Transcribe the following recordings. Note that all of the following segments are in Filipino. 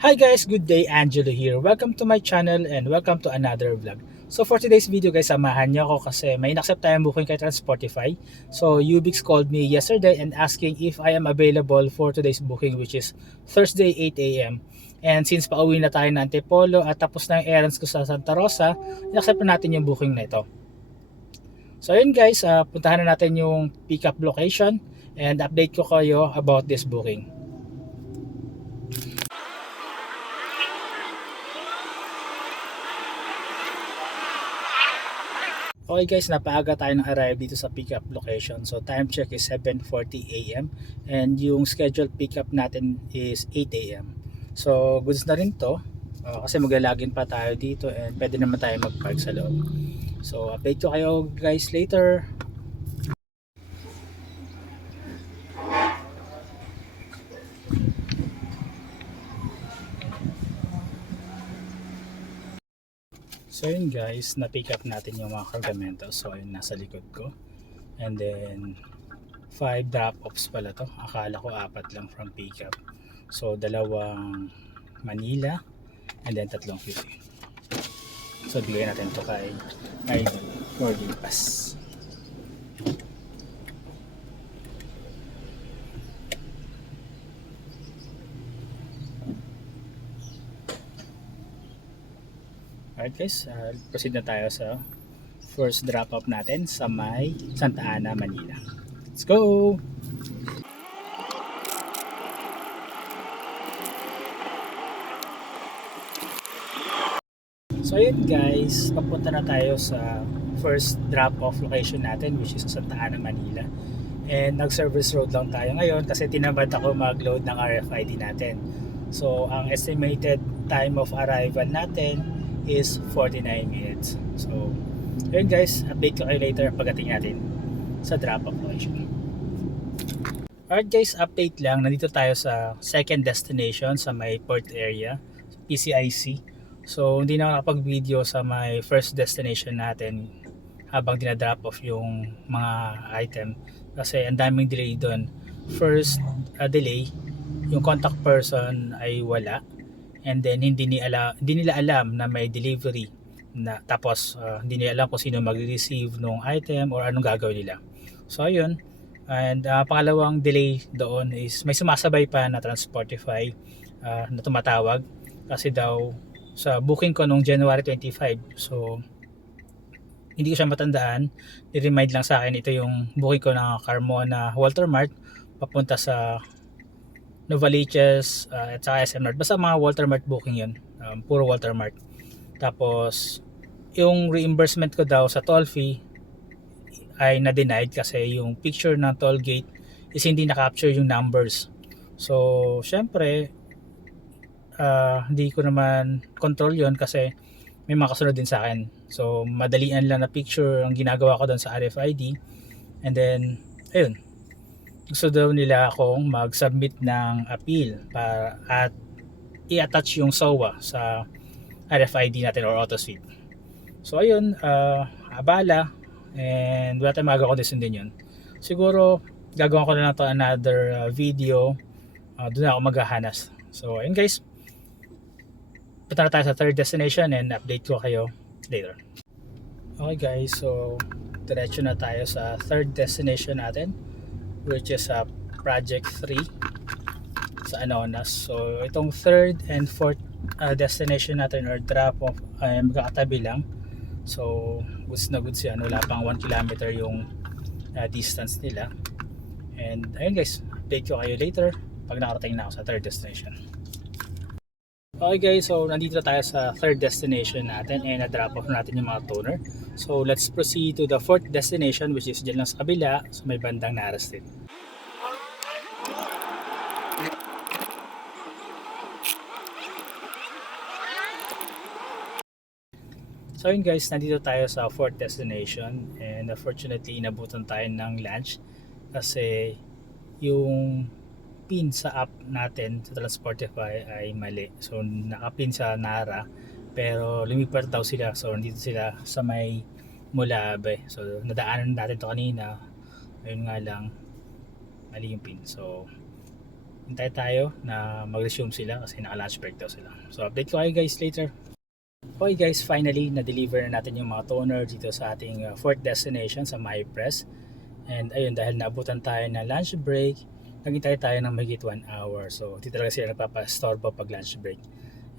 Hi guys, good day, Angelo here. Welcome to my channel and welcome to another vlog. So for today's video guys, samahan niyo ako kasi may in-accept tayong booking kay Transportify. So Ubix called me yesterday and asking if I am available for today's booking, which is Thursday 8 a.m. And since pauwi na tayo ng Antipolo at tapos na yung errands ko sa Santa Rosa, in-accept na natin yung booking na ito. So ayun guys, puntahan na natin yung pick-up location and update ko kayo about this booking. Okay guys, napaaga tayo ng arrive dito sa pickup location. So time check is 7:40 a.m. and yung scheduled pickup natin is 8 a.m. So goods na rin to kasi maglalagin pa tayo dito and pwede naman tayo mag-park sa loob. So update ko kayo guys later. So yun guys, na-pick up natin yung mga kargamento. So yun, nasa likod ko. And then 5 drop-offs pala to. Akala ko 4 lang from pickup. So dalawang Manila and then 3 QC. So bigay natin to kay Idol for pass. Alright guys, proceed na tayo sa first drop off natin sa may Santa Ana, Manila. Let's go! So ayun guys, papunta na tayo sa first drop off location natin, which is sa Santa Ana, Manila. And nag-service road lang tayo ngayon kasi tinamad ako mag-load ng RFID natin. So ang estimated time of arrival natin is 49 minutes. So ayun guys, update ko kayo later pagdating natin sa drop-off location. Alright guys, update lang. Nandito tayo sa second destination sa may port area, PCIC. So hindi na nakapag-video sa my first destination natin habang dinadrop off yung mga item kasi ang daming delay doon. First delay, yung contact person ay wala. And then hindi nila alam na may delivery na tapos hindi nila alam kung sino magre-receive ng item or anong gagawin nila. So ayun. And pangalawang delay doon is may sumasabay pa na Transportify na tumatawag kasi daw sa booking ko nung January 25. So hindi ko siya matandaan. I-remind lang sa akin ito yung booking ko ng Carmona Walter Mart papunta sa Novaliches at saka SM North. Basta mga Walter Mart booking yun. Puro Walter Mart. Tapos, yung reimbursement ko daw sa toll fee ay na-denied kasi yung picture ng toll gate is hindi na-capture yung numbers. So, syempre, hindi ko naman control yon kasi may mga kasunod din sa akin. So, madalian lang na picture ang ginagawa ko doon sa RFID. And then, ayun, gusto daw nila akong mag-submit ng appeal para at i-attach yung SOA sa RFID natin or AutoSweep. So ayun, abala and wala tayong magagawa kundi sundin yun. Siguro gagawin ko na lang to another video, doon ako maghahanas. So ayun guys, punta na tayo sa third destination and update ko kayo later. Okay guys, so diretso na tayo sa third destination natin, which is Project 3 sa Anonas. So itong third and fourth destination natin or drop off ay magkakatabi lang. So goods na goods yan, wala pang 1 kilometer yung distance nila. And ayun guys, update ko kayo later pag nakarating na ako sa third destination. Okay guys, so nandito tayo sa third destination natin and na-drop off natin yung mga toner. So let's proceed to the fourth destination, which is dyan lang sa kabila, sa may bandang Narastin. So yun guys, nandito tayo sa fourth destination and unfortunately inabutan tayo ng lunch kasi yung pin sa app natin sa Transportify ay mali. So nakapin sa Nara pero lumipat daw sila, so nandito sila sa may Mulabe. So nadaanan natin to kanina, ayun nga lang mali yung pin. So hintay tayo na mag-resume sila kasi naka-lunch break daw sila. So update ko kayo guys later. Okay guys, finally na-deliver na natin yung mga toner dito sa ating fourth destination sa MyPress. And ayun, dahil naabutan tayo na lunch break, naghintay tayo ng mahigit 1 hour. So hindi talaga sila nagpapastorbo pag lunch break.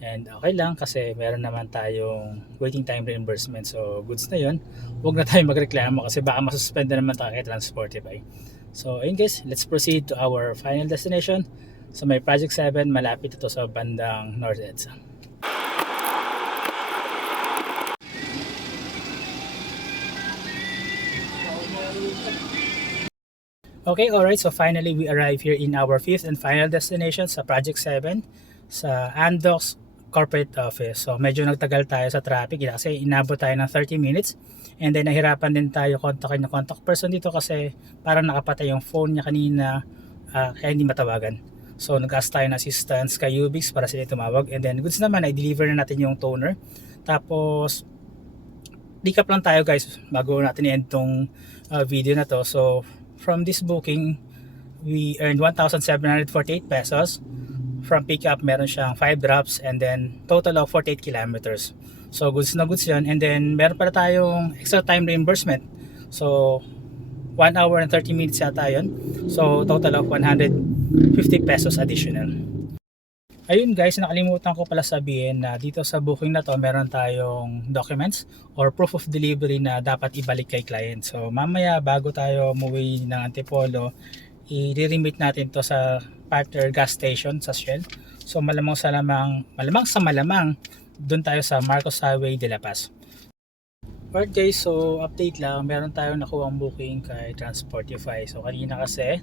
And okay lang kasi meron naman tayong waiting time reimbursement. So goods na yun. Huwag na tayo magreklamo kasi baka masuspend na naman tayo kay Transportify. So ayun guys, let's proceed to our final destination. So may Project 7, malapit ito sa bandang North EDSA. Okay, alright. So finally, we arrive here in our fifth and final destination sa Project 7 sa Andox Corporate Office. So medyo nagtagal tayo sa traffic kasi inabot tayo ng 30 minutes. And then nahirapan din tayo kontakin yung contact person dito kasi parang nakapatay yung phone niya kanina, kaya hindi matawagan. So nag-ask tayo ng assistance kay Ubix para sila tumawag. And then goods naman, ay deliver na natin yung toner. Tapos recap lang tayo guys bago natin i-end tong video na to. So from this booking, we earned 1,748 pesos. From pickup, meron siyang 5 drops and then total of 48 kilometers. So goods na goods yun. And then meron pala tayong extra time reimbursement. So 1 hour and 30 minutes yata yun. So total of 150 pesos additional. Ayun guys, nakalimutan ko pala sabihin na dito sa booking na to meron tayong documents or proof of delivery na dapat ibalik kay client. So mamaya bago tayo umuwi ng Antipolo, i-remit natin to sa partner gas station sa Shell. So malamang sa malamang doon tayo sa Marcos Highway de La Paz. Alright guys, so update lang, meron tayong nakuhang booking kay Transportify. So kanina kasi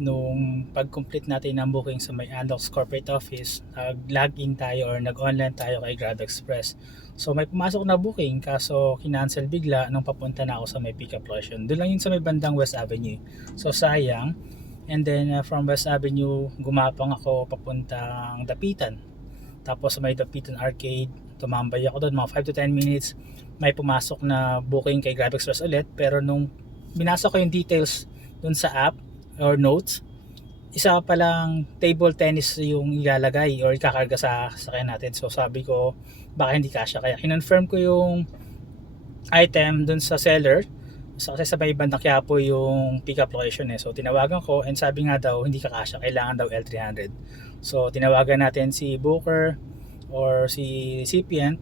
nung pag-complete natin ng booking sa may Andox Corporate Office, nag-login tayo or nag-online tayo kay Grab Express. So may pumasok na booking kaso kinancel bigla nung papunta na ako sa may pickup location. Doon lang yun sa may bandang West Avenue. So sayang. And then from West Avenue, gumapang ako papuntang Dapitan. Tapos sa may Dapitan Arcade, tumambay ako doon mga 5 to 10 minutes. May pumasok na booking kay Grab Express ulit. Pero nung binasa ko yung details doon sa app, or notes, isa pa lang table tennis yung ilalagay or ikakarga sa sakyan natin. So sabi ko baka hindi kasya, kaya kinonfirm ko yung item dun sa seller kasi sa may bandang Quiapo yung pickup location So tinawagan ko and sabi nga daw hindi kakasya, kailangan daw L300. So tinawagan natin si Booker or si recipient,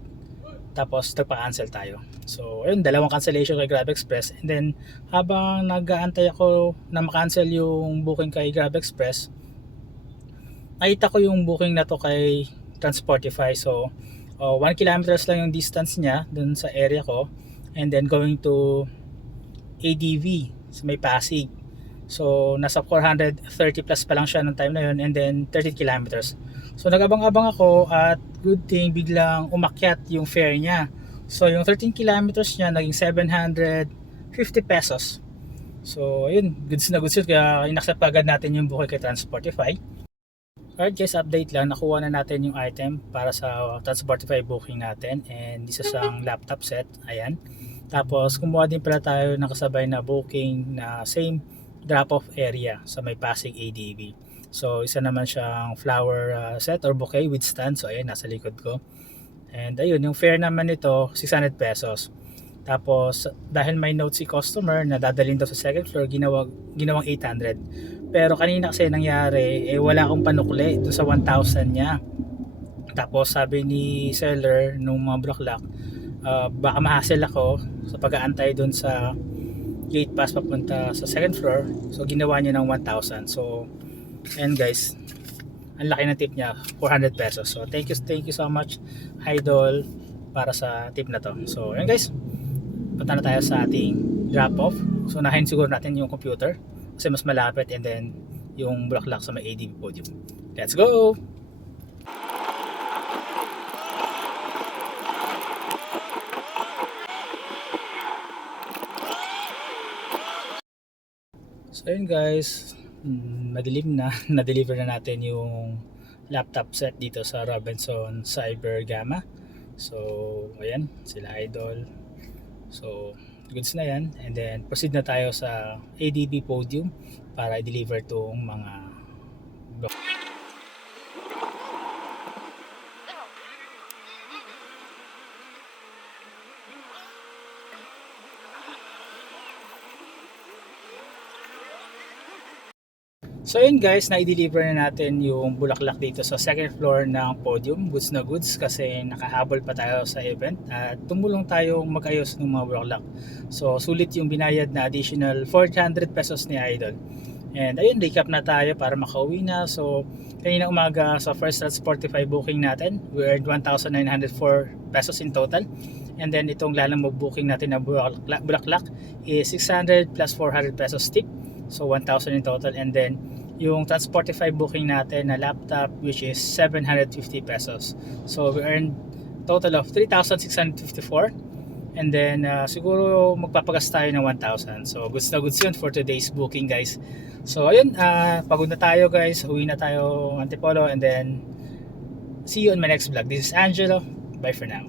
tapos nagpa-cancel tayo. So ayun, dalawang cancellation kay Grab Express. And then habang nag-aantay ako na ma-cancel yung booking kay Grab Express, nakita ko yung booking na to kay Transportify. So 1 kilometers lang yung distance niya dun sa area ko, and then going to ADV sa may Pasig. So nasa 430 plus pa lang siya ng time na yun, and then 30 kilometers. So nag-abang-abang ako at good thing biglang umakyat yung fare niya. So yung 13 kilometers niya naging 750 pesos. So ayun, goods na goods yun, kaya inaccept agad natin yung booking kay Transportify. Alright guys, update lang, nakuha na natin yung item para sa Transportify booking natin, and isa sang laptop set, ayan. Tapos kumuha din pala tayo ng kasabay na booking na same drop-off area sa may Pasig ADV. So isa naman siyang flower set or bouquet with stand. So ayan, nasa likod ko. And ayun, yung fare naman nito 600 pesos. Tapos dahil may note si customer na dadalhin daw sa second floor, ginawang 800. Pero kanina kasi nangyari, wala akong panukli doon sa 1,000 niya. Tapos sabi ni seller nung mga bulaklak, baka ma-hassle ako sa pag-aantay doon sa gate pass papunta sa second floor. So ginawa niya ng 1,000. So and guys, ang laki ng tip niya, 400 pesos. So thank you so much Idol para sa tip na to. So ayan guys, punta na tayo sa ating drop off. So nahin siguro natin yung computer kasi mas malapit, and then yung bulaklak sa may ADV podium. Let's go! So ayun guys, madilim na, na-deliver na natin yung laptop set dito sa Robinson Cyber Gamma. So ayan, sila Idol. So goods na yan, and then proceed na tayo sa ADB podium para i-deliver tong mga So yun guys, na-deliver na natin yung bulaklak dito sa second floor ng podium, goods na goods, kasi nakahabol pa tayo sa event at tumulong tayong mag-ayos ng mga bulaklak. So sulit yung binayad na additional 400 pesos ni Idol. And ayun, recap na tayo para makauwi na. So kanina umaga sa first Transportify booking natin, we earned 1,904 pesos in total. And then itong lalamove booking natin na bulaklak is 600 plus 400 pesos tip. So 1,000 in total. And then yung Transportify booking natin na laptop, which is 750 pesos. So we earned total of 3,654. And then siguro magpapagas tayo ng 1,000. So goods na goods yun for today's booking guys. So ayun, pagod na tayo guys. Uwi na tayo Antipolo. And then see you in my next vlog. This is Angelo. Bye for now.